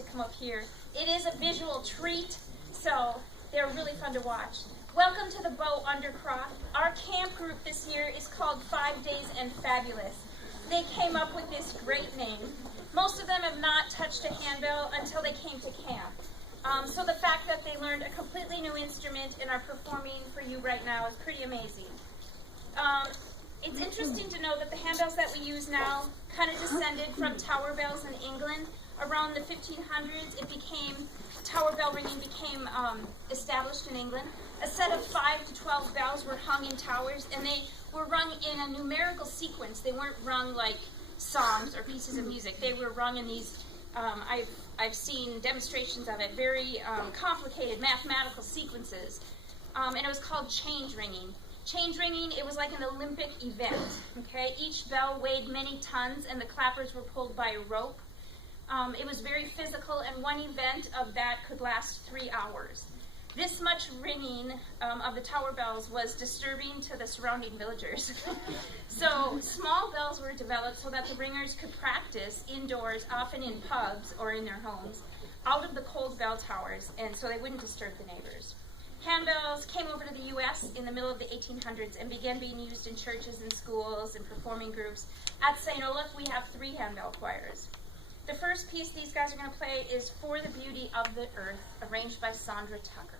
to come up here. It is a visual treat, so they're really fun to watch. Welcome to the Bow Undercroft. Our camp group this year is called 5 Days and Fabulous. They came up with this great name. Most of them have not touched a handbell until they came to camp. So the fact that they learned a completely new instrument and are performing for you right now is pretty amazing. It's interesting to know that the handbells that we use now kind of descended from tower bells in England. Around the 1500s, tower bell ringing became established in England. A set of 5 to 12 bells were hung in towers, and they were rung in a numerical sequence. They weren't rung like songs or pieces of music. They were rung in these, I've seen demonstrations of it, very complicated mathematical sequences. And it was called change ringing. Change ringing, it was like an Olympic event, okay? Each bell weighed many tons, and the clappers were pulled by a rope. It was very physical, and one event of that could last 3 hours. This much ringing of the tower bells was disturbing to the surrounding villagers. So small bells were developed so that the ringers could practice indoors, often in pubs or in their homes, out of the cold bell towers, and so they wouldn't disturb the neighbors. Handbells came over to the U.S. in the middle of the 1800s and began being used in churches and schools and performing groups. At St. Olaf, we have 3 handbell choirs. The first piece these guys are going to play is For the Beauty of the Earth, arranged by Sandra Tucker.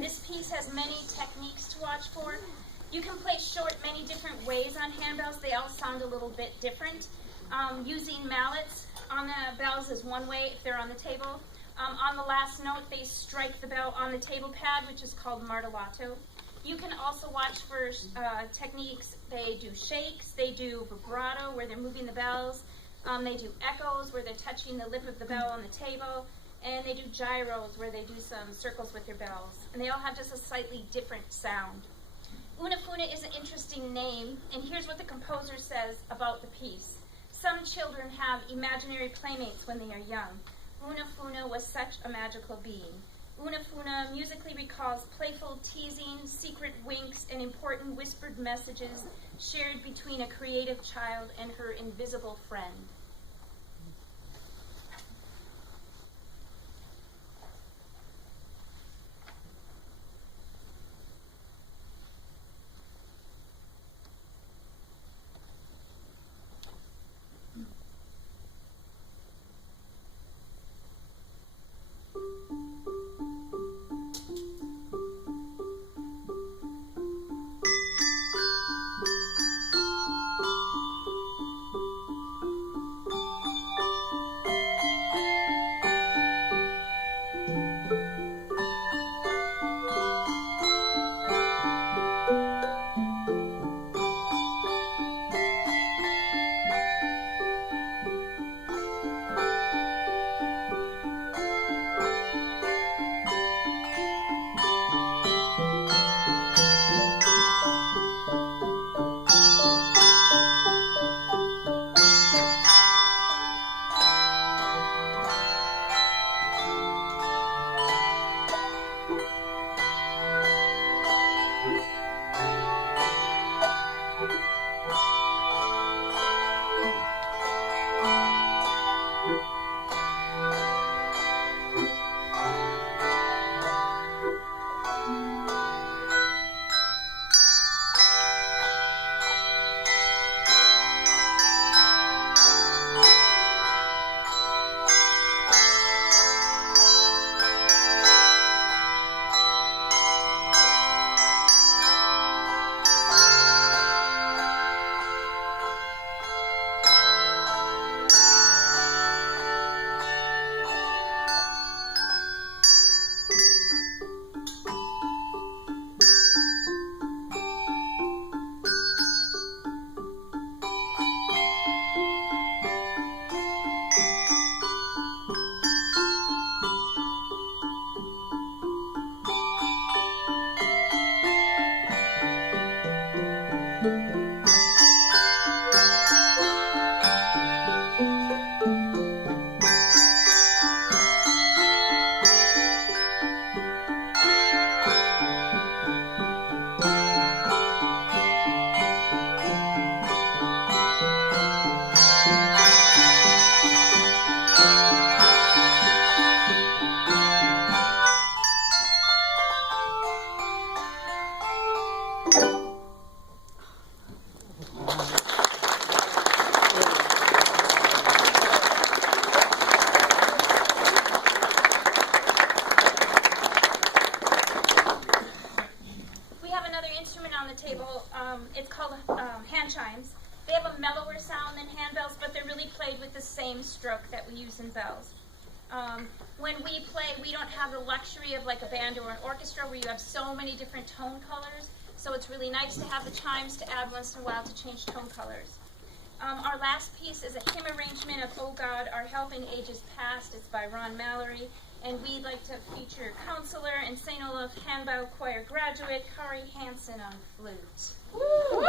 This piece has many techniques to watch for. You can play short many different ways on handbells. They all sound a little bit different. Using mallets on the bells is one way if they're on the table. On the last note, they strike the bell on the table pad, which is called martellato. You can also watch for techniques. They do shakes, they do vibrato where they're moving the bells, they do echoes where they're touching the lip of the bell on the table, and they do gyros where they do some circles with their bells. And they all have just a slightly different sound. Unafuna is an interesting name, and here's what the composer says about the piece. Some children have imaginary playmates when they are young. Unafuna was such a magical being. Unafuna musically recalls playful teasing, secret winks, and important whispered messages shared between a creative child and her invisible friend. It's called hand chimes. They have a mellower sound than handbells, but they're really played with the same stroke that we use in bells. When we play, we don't have the luxury of like a band or an orchestra where you have so many different tone colors. So it's really nice to have the chimes to add once in a while to change tone colors. Our last piece is a hymn arrangement of Oh God, Our Help in Ages Past. It's by Ron Mallory. And we'd like to feature counselor and St. Olaf Handbell Choir graduate Kari Hansen on flute. Woo!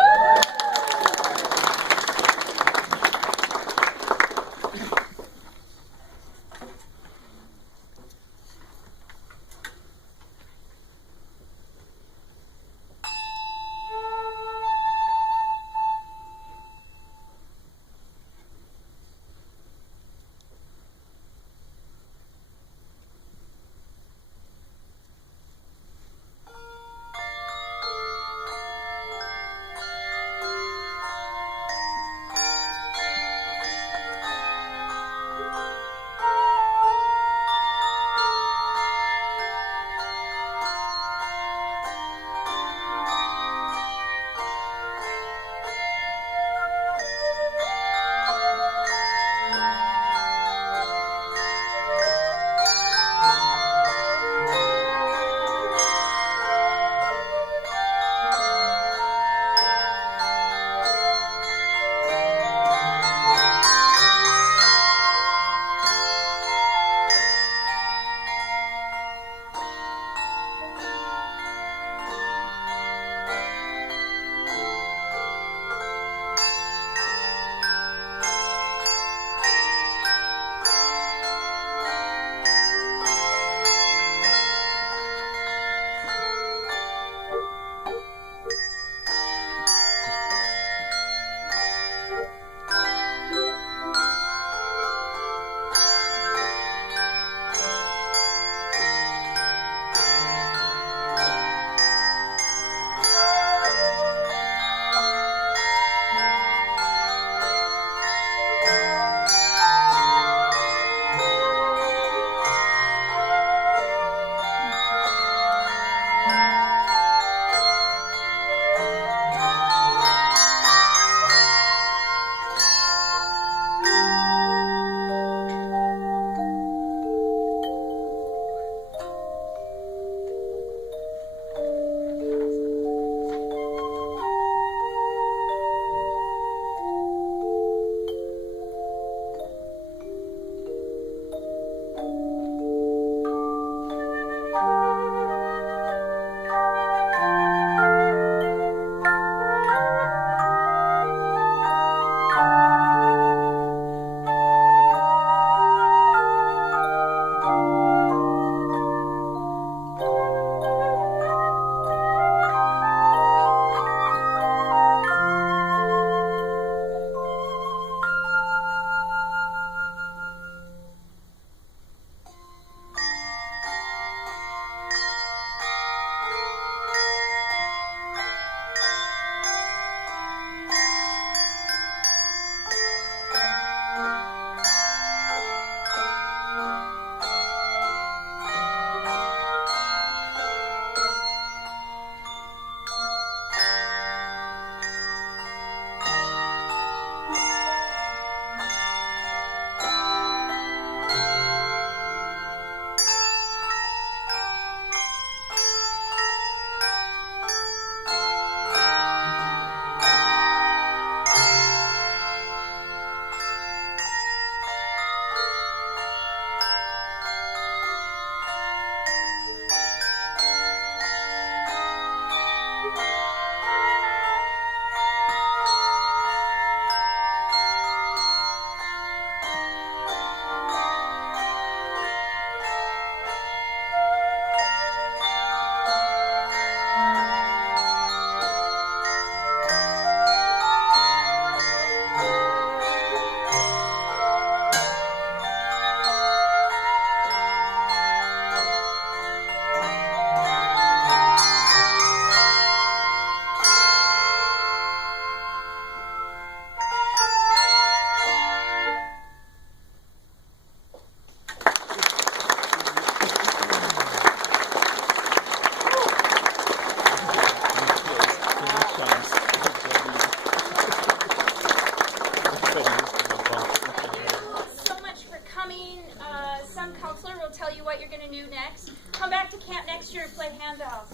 snacks. Come back to camp next year and play handbell.